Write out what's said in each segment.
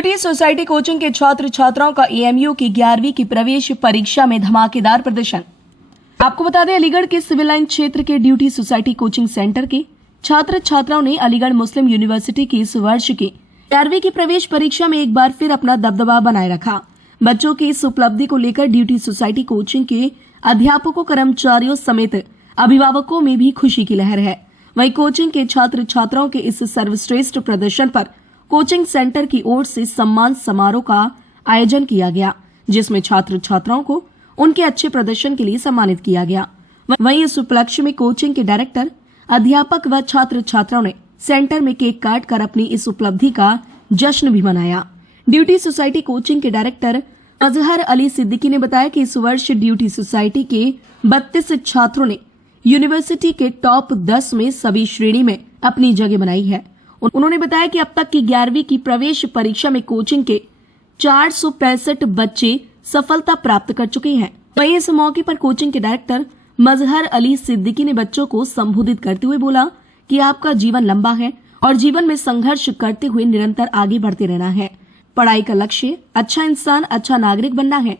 Duty society coaching के छात्र छात्राओं का एएमयू की 11वीं की प्रवेश परीक्षा में धमाकेदार प्रदर्शन। आपको बता दें, अलीगढ़ के सिविल लाइन क्षेत्र के ड्यूटी सोसाइटी कोचिंग सेंटर के छात्र छात्राओं ने अलीगढ़ मुस्लिम यूनिवर्सिटी की इस वर्ष की 11वीं की प्रवेश परीक्षा में एक बार फिर अपना दबदबा बनाए रखा। बच्चों की इस उपलब्धि को लेकर ड्यूटी सोसाइटी कोचिंग के अध्यापकों, कर्मचारियों समेत अभिभावकों में भी खुशी की लहर है। वहीं कोचिंग के छात्र छात्राओं के इस सर्वश्रेष्ठ प्रदर्शन पर कोचिंग सेंटर की ओर से सम्मान समारोह का आयोजन किया गया, जिसमें छात्र छात्राओं को उनके अच्छे प्रदर्शन के लिए सम्मानित किया गया। वहीं इस उपलक्ष्य में कोचिंग के डायरेक्टर, अध्यापक व छात्र छात्राओं ने सेंटर में केक काट कर अपनी इस उपलब्धि का जश्न भी मनाया। ड्यूटी सोसाइटी कोचिंग के डायरेक्टर अजहर अली सिद्दीकी ने बताया कि इस वर्ष ड्यूटी सोसाइटी के 32 छात्रों ने यूनिवर्सिटी के टॉप 10 में सभी श्रेणी में अपनी जगह बनाई है। उन्होंने बताया कि अब तक की 11वीं की प्रवेश परीक्षा में कोचिंग के 465 बच्चे सफलता प्राप्त कर चुके हैं। वहीं इस मौके पर कोचिंग के डायरेक्टर मजहर अली सिद्दीकी ने बच्चों को संबोधित करते हुए बोला कि आपका जीवन लंबा है और जीवन में संघर्ष करते हुए निरंतर आगे बढ़ते रहना है। पढ़ाई का लक्ष्य अच्छा इंसान, अच्छा नागरिक बनना है।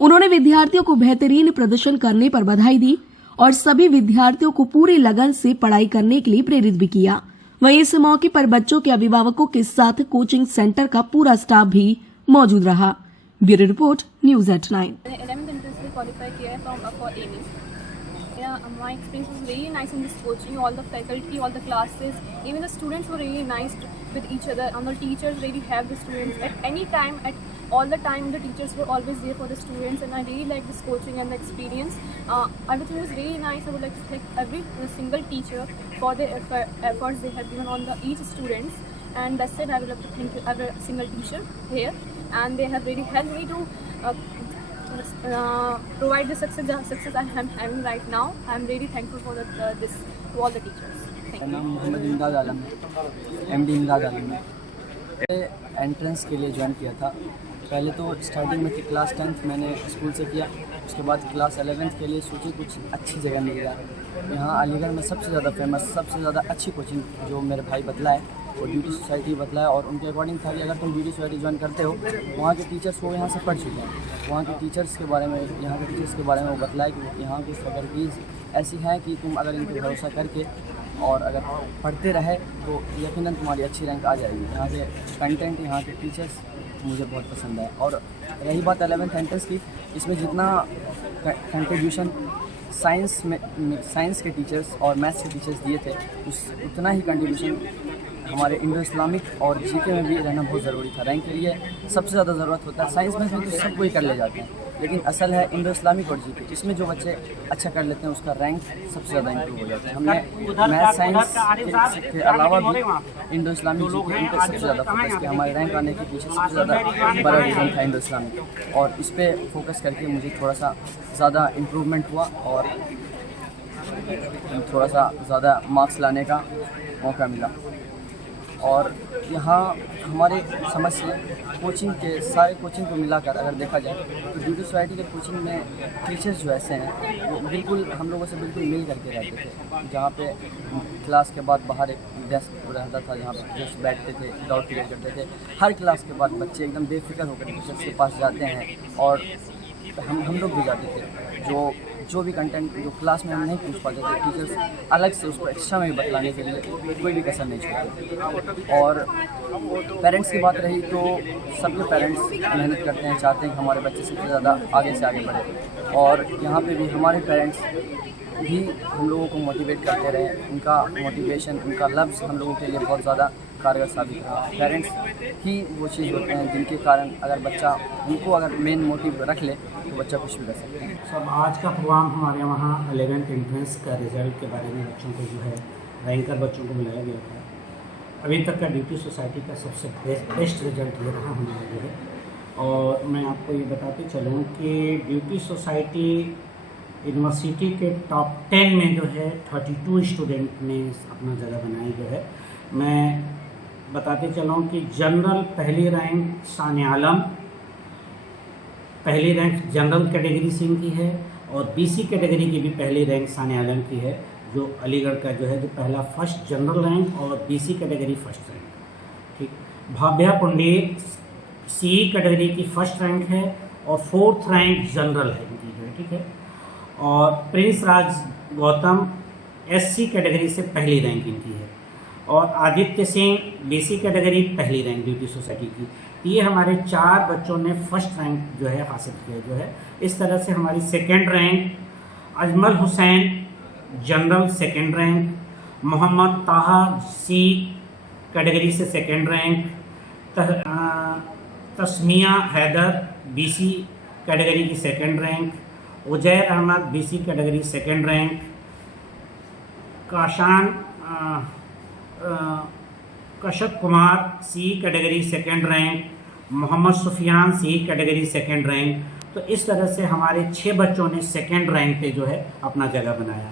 उन्होंने विद्यार्थियों को बेहतरीन प्रदर्शन करने पर बधाई दी और सभी विद्यार्थियों को पूरी लगन से पढ़ाई करने के लिए प्रेरित भी किया। वहीं इस मौके पर बच्चों के अभिभावकों के साथ कोचिंग सेंटर का पूरा स्टाफ भी मौजूद रहा। Bureau report, news eight 9। My experience was really nice in this coaching. All the faculty, all the classes, even the students were really nice with each other, and the teachers really helped the students at any time. At all the time, the teachers were always there for the students, and I really liked this coaching and the experience. Everything was really nice. I would like to thank every single teacher for the efforts they have given on each students. And that's it. I would like to thank every single teacher here, and they have really helped me to provide the success I am having right now. I am really thankful for this to all the teachers. Thank you. नाम मोहम्मद इमदाद आलम है, MD इमदाद आलम है। Entrance के लिए join किया था। पहले तो स्टार्टिंग में क्लास 10th मैंने स्कूल से किया, उसके बाद क्लास 11th के लिए सोची कुछ अच्छी जगह मिल गया। यहाँ अलीगढ़ में सबसे ज़्यादा फेमस, सबसे ज़्यादा अच्छी कोचिंग जो मेरे भाई बतलाए वो ड्यूटी सोसाइटी बतलाया, और उनके अकॉर्डिंग था कि अगर तुम ड्यूटी सोसाइटी ज्वाइन करते हो, वहाँ के टीचर्स वो यहाँ से पढ़ चुके हैं, वहाँ के टीचर्स के बारे में, यहाँ के टीचर्स के बारे में वो बतलाया कि यहाँ की फैकल्टीज़ ऐसी हैं कि तुम अगर इन पर भरोसा करके और अगर पढ़ते रहे तो यकीनन तुम्हारी अच्छी रैंक आ जाएगी। यहाँ के कंटेंट, यहाँ के टीचर्स मुझे बहुत पसंद है। और रही बात 11th एंट्रेंस की, इसमें जितना कंट्रीब्यूशन साइंस के टीचर्स और मैथ्स के टीचर्स दिए थे, उतना ही कंट्रीब्यूशन हमारे इंडो इस्लामिक और जीके में भी रहना बहुत ज़रूरी था। रैंक के लिए सबसे ज़्यादा ज़रूरत होता है। साइंस में तो सब कोई कर ले जाते हैं, लेकिन असल है इंडो इस्लामिक और जीके। इसमें जो बच्चे अच्छा कर लेते हैं उसका रैंक सबसे ज़्यादा इंप्रूव हो जाता है। हमने मैथ साइंस के अलावा भी इंडो इस्लामिक जीके इन पर सबसे ज़्यादा फोकस किया। हमारे रैंक आने के पीछे सबसे ज़्यादा बड़ा रीज़न था इंडो इस्लामिक, और इस पर फोकस करके मुझे थोड़ा सा ज़्यादा इम्प्रूवमेंट हुआ और थोड़ा सा ज़्यादा मार्क्स लाने का मौका मिला। और यहाँ हमारे समझ से कोचिंग के सारे कोचिंग को मिलाकर अगर देखा जाए तो ड्यूटी सोसाइटी के कोचिंग में टीचर्स जो ऐसे हैं वो बिल्कुल हम लोगों से बिल्कुल मिल करके रहते थे। जहाँ पे क्लास के बाद बाहर एक डेस्क रहता था जहाँ पे टीचर्स बैठते थे, डाउट क्लियर करते थे। हर क्लास के बाद बच्चे एकदम बेफिक्र होकर टीचर्स के पास जाते हैं, और हम लोग भी जाते थे। जो भी कंटेंट जो क्लास में हम नहीं पूछ पाते थे, टीचर्स अलग से उसको एक्स्ट्रा में बताने के लिए कोई भी कसर नहीं छोड़ते। और पेरेंट्स की बात रही तो सबके पेरेंट्स मेहनत करते हैं, चाहते हैं कि हमारे बच्चे सबसे ज़्यादा आगे से आगे बढ़े, और यहाँ पे भी हमारे पेरेंट्स भी हम लोगों को मोटिवेट करते रहे। उनका मोटिवेशन, उनका लफ्ज़ हम लोगों के लिए बहुत ज़्यादा कारगर साबित रहा। पेरेंट्स ही वो चीज़ होते हैं जिनके कारण अगर बच्चा उनको अगर मेन मोटिव रख ले तो बच्चा कुछ भी कर सकते हैं। सब आज का प्रोग्राम हमारे वहाँ 11th एंट्रेंस का रिज़ल्ट के बारे में बच्चों को जो है रैंकर बच्चों को बुलाया गया था। अभी तक का ड्यूटी सोसाइटी का सबसे बेस्ट रिजल्ट ये रहा हमारा जो है। और मैं आपको ये बताते चलूँ कि ड्यूटी सोसाइटी यूनिवर्सिटी के टॉप 10 में जो है 32 स्टूडेंट ने अपना जगह बनाई जो है। मैं बताते चलूँ कि जनरल पहली रैंक सानिया आलम, पहली रैंक जनरल कैटेगरी से इनकी है, और बीसी कैटेगरी की भी पहली रैंक सानिया आलम की है, जो अलीगढ़ का जो है जो पहला फर्स्ट जनरल रैंक और बीसी कैटेगरी फर्स्ट रैंक। ठीक, भाव्या पंडित सी कैटेगरी की फर्स्ट रैंक है और 4th रैंक जनरल है इनकी जो है, ठीक है। और प्रिंस राज गौतम SC कैटेगरी से पहली रैंक इनकी है और आदित्य सिंह BC कैटेगरी पहली रैंक ड्यूटी सोसाइटी की। ये हमारे 4 बच्चों ने फर्स्ट रैंक जो है हासिल किया जो है। इस तरह से हमारी second rank Ajmal Hussain general second rank, Mohammad Taha C category से second rank, Tasmiya Haider BC category की second rank, Uzair Ahmad BC category second rank, Kashan Kashak Kumar C category second rank, Mohammad Sufiyan C category second rank. तो इस तरह से हमारे 6 बच्चों ने सेकेंड रैंक पे जो है अपना जगह बनाया।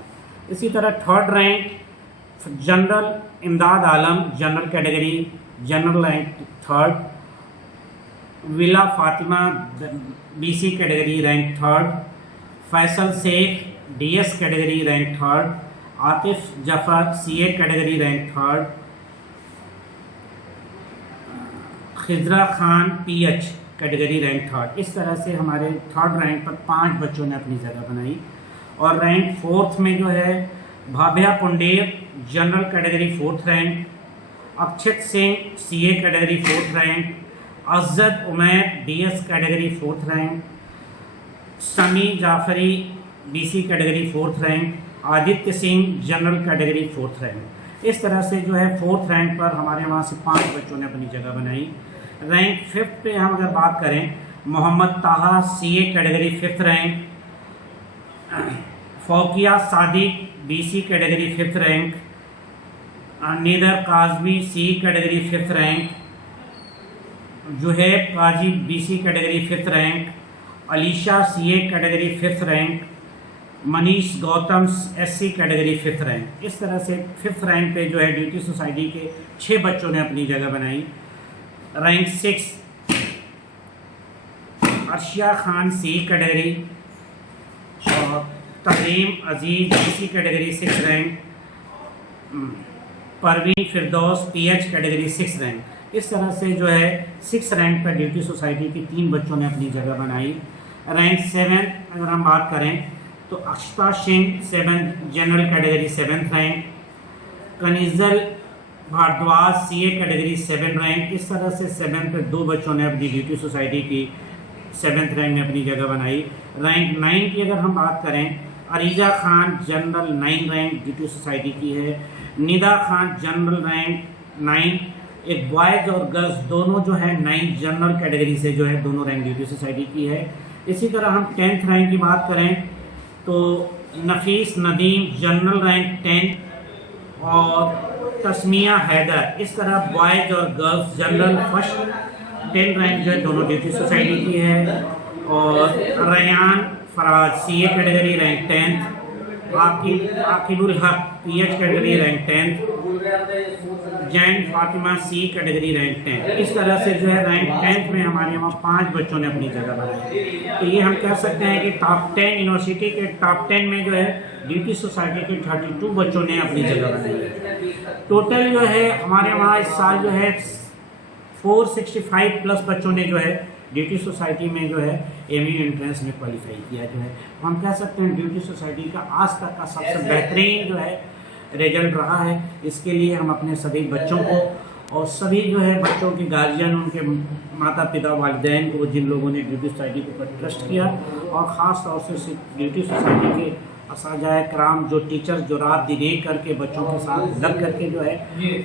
इसी तरह third rank general Imdad Alam general category general rank third, Vila Fatima BC category rank third, Faisal Sheikh DS category rank third, Atif Zafar CA category rank third, Khizra Khan PH category rank third. इस तरह से हमारे थर्ड रैंक पर 5 बच्चों ने अपनी जगह बनाई। और रैंक फोर्थ में जो है Bhabhya Punder general category 4th rank, Akshat Singh CA category 4th rank, Azad Umair DS category 4th rank, Sami Jafri BC category 4th rank, Aditya Singh general category 4th rank. इस तरह से जो है 4th रैंक पर हमारे वहाँ से 5 बच्चों ने अपनी जगह बनाई। रैंक 5th पे हम अगर बात करें, Mohammad Taha CA category 5th rank, Faukiya Sadiq BC category 5th rank, Nidar Kazmi C category 5th rank, Juhaib Qazi BC category 5th rank, Alisha CA category 5th rank, Manish Gautam SC category 5th rank. इस तरह से 5th रैंक पे जो है ड्यूटी सोसाइटी के 6 बच्चों ने अपनी जगह बनाई। Rank 6 Arshiya Khan C category और Tahreem Aziz BC category 6th rank, Parveen Firdaus PH category 6th rank. इस तरह से जो है 6 रैंक पर ड्यूटी सोसाइटी के 3 बच्चों ने अपनी जगह बनाई। रैंक 7 अगर हम बात करें तो Akshata Singh 7 general category 7th rank, Kanizal Bhardwaj CA category 7 rank. इस तरह से 7 पे 2 बच्चों ने अपनी ड्यूटी सोसाइटी की 7th रैंक में अपनी जगह बनाई। रैंक 9 की अगर हम बात करें, Areeja Khan general 9 rank duty society की है, निदा खान जनरल रैंक 9, एक बॉयज़ और गर्ल्स दोनों जो है 9 जनरल कैटेगरी से जो है दोनों रैंक ड्यूटी सोसाइटी की है। इसी तरह हम 10th रैंक की बात करें तो नफीस नदीम जनरल रैंक 10 और तस्मिया हैदर, इस तरह बॉयज़ और गर्ल्स जनरल फर्स्ट 10 रैंक जो है दोनों ड्यूटी सोसाइटी की है। और Ryan Faraz CA category rank 10th, Aqibul Haq PH category rank 10th, Zain Fatima C category rank 10। इस तरह से जो है रैंक 10th में हमारे वहाँ 5 बच्चों ने अपनी जगह बनाई। तो ये हम कह सकते हैं कि टॉप 10 यूनिवर्सिटी के टॉप 10 में जो है ड्यूटी सोसाइटी के 32 बच्चों ने अपनी जगह बनाई है। टोटल जो है हमारे वहाँ इस साल जो है 465 प्लस बच्चों ने जो है ड्यूटी सोसाइटी में जो है MU एंट्रेंस में क्वालिफाई किया जो है। हम कह सकते हैं ड्यूटी सोसाइटी का आज तक का सबसे बेहतरीन जो है रिजल्ट रहा है। इसके लिए हम अपने सभी बच्चों को और सभी जो है बच्चों के गार्जियन, उनके माता पिता, वालिदैन को, जिन लोगों ने ड्यूटी सोसाइटी के ऊपर ट्रस्ट किया, और ख़ास तौर से ड्यूटी सोसाइटी के असाजाए कराम जो टीचर्स जो रात दिन एक करके बच्चों के साथ लग करके जो है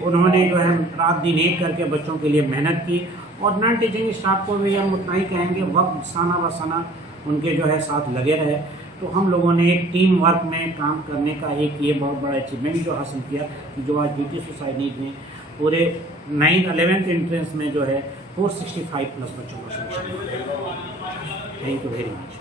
उन्होंने जो है रात दिन एक करके बच्चों के लिए मेहनत की। और नॉन टीचिंग स्टाफ को भी हम उतना ही कहेंगे, वक्त साना व सना उनके जो है साथ लगे रहे। तो हम लोगों ने एक टीम वर्क में काम करने का एक ये बहुत बड़ा अचीवमेंट जो हासिल किया कि जो आज ड्यूटी सोसाइटी ने पूरे 9th 11th एंट्रेंस में जो है 465 प्लस बच्चों को सिलेक्शन किया। Thank you very much.